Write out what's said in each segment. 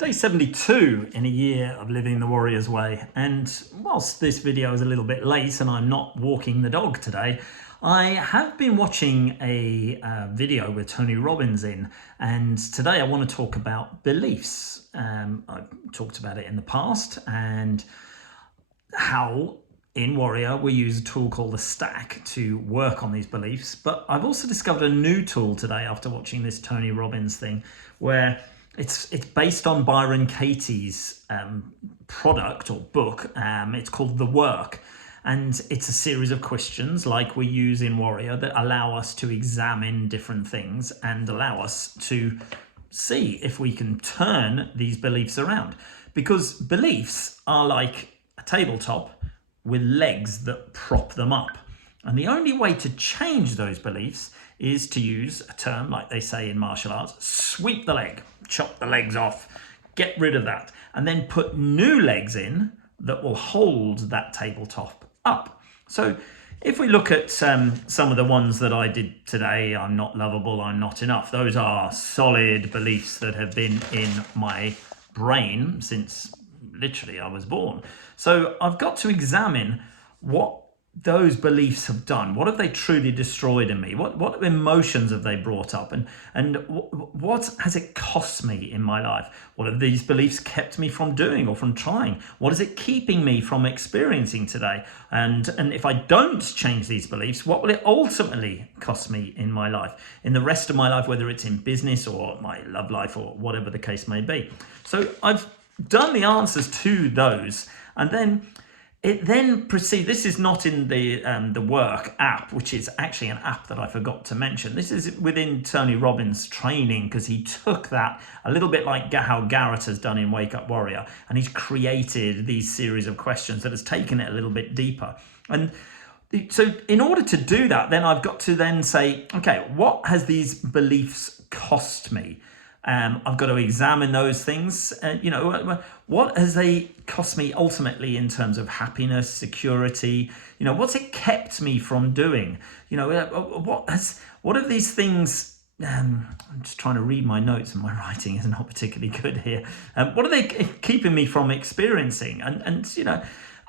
Day 72 in a year of living the Warrior's Way, and whilst this video is a little bit late and I'm not walking the dog today, I have been watching a video with Tony Robbins in, and today I want to talk about beliefs. I've talked about it in the past and how in Warrior we use a tool called the Stack to work on these beliefs, but I've also discovered a new tool today after watching this Tony Robbins thing where it's based on Byron Katie's product or book. It's called The Work, and it's a series of questions like we use in Warrior that allow us to examine different things and allow us to see if we can turn these beliefs around. Because beliefs are like a tabletop with legs that prop them up. And the only way to change those beliefs is to use a term like they say in martial arts: sweep the leg, chop the legs off, get rid of that, and then put new legs in that will hold that tabletop up. So if we look at some of the ones that I did today, I'm not lovable, I'm not enough, those are solid beliefs that have been in my brain since literally I was born. So I've got to examine what those beliefs have done. What have they truly destroyed in me? What emotions have they brought up? And what has it cost me in my life? What have these beliefs kept me from doing or from trying? What is it keeping me from experiencing today? And if I don't change these beliefs, what will it ultimately cost me in my life, in the rest of my life, whether it's in business or my love life or whatever the case may be? So I've done the answers to those, and then it then proceeds. This is not in the Work app, which is actually an app that I forgot to mention. This is within Tony Robbins' training, because he took that a little bit like how Garrett has done in Wake Up Warrior, and he's created these series of questions that has taken it a little bit deeper. And so in order to do that, then I've got to then say, okay, what has these beliefs cost me? I've got to examine those things. What has they cost me ultimately in terms of happiness, security? What's it kept me from doing? What have these things? I'm just trying to read my notes, and my writing is not particularly good here. What are they keeping me from experiencing? And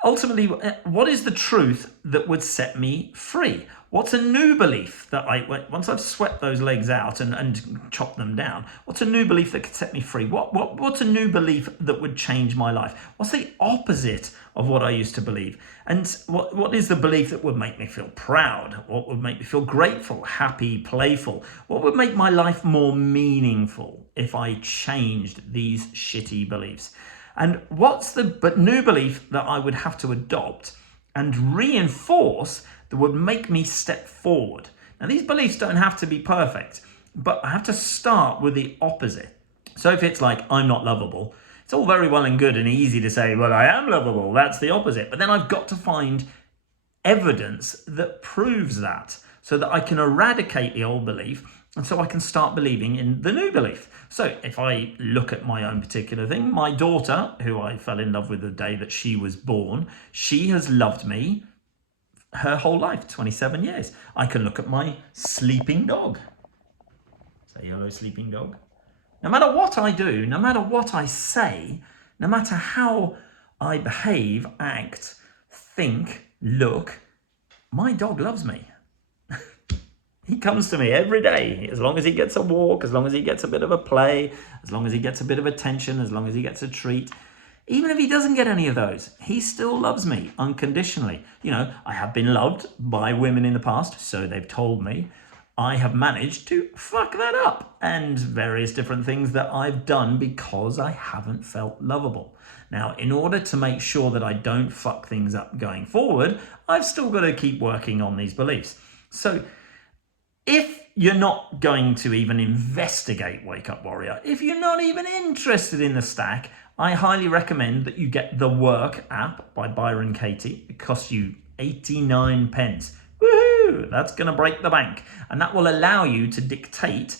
ultimately, what is the truth that would set me free? What's a new belief that once I've swept those legs out and chopped them down, what's a new belief that could set me free? What's a new belief that would change my life? What's the opposite of what I used to believe? And what is the belief that would make me feel proud? What would make me feel grateful, happy, playful? What would make my life more meaningful if I changed these shitty beliefs? And what's the new belief that I would have to adopt and reinforce that would make me step forward? Now, these beliefs don't have to be perfect, but I have to start with the opposite. So if it's like, I'm not lovable, it's all very well and good and easy to say, well, I am lovable, that's the opposite. But then I've got to find evidence that proves that, so that I can eradicate the old belief, and so I can start believing in the new belief. So if I look at my own particular thing, my daughter, who I fell in love with the day that she was born, she has loved me her whole life, 27 years. I can look at my sleeping dog. Say hello, sleeping dog. No matter what I do, no matter what I say, no matter how I behave, act, think, look, my dog loves me. He comes to me every day, as long as he gets a walk, as long as he gets a bit of a play, as long as he gets a bit of attention, as long as he gets a treat. Even if he doesn't get any of those, he still loves me unconditionally. I have been loved by women in the past, so they've told me. I have managed to fuck that up, and various different things that I've done because I haven't felt lovable. Now, in order to make sure that I don't fuck things up going forward, I've still got to keep working on these beliefs. So if you're not going to even investigate Wake Up Warrior, if you're not even interested in the Stack, I highly recommend that you get the Work app by Byron Katie. It costs you 89 pence. Woohoo! That's going to break the bank. And that will allow you to dictate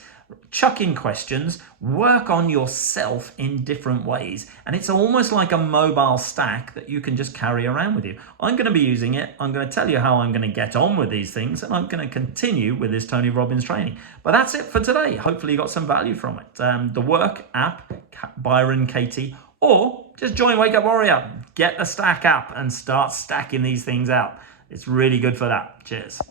chuck in questions, work on yourself in different ways. And it's almost like a mobile stack that you can just carry around with you. I'm going to be using it. I'm going to tell you how I'm going to get on with these things, and I'm going to continue with this Tony Robbins training. But that's it for today. Hopefully you got some value from it. The Work app, Byron Katie, or just join Wake Up Warrior. Get the Stack app and start stacking these things out. It's really good for that. Cheers.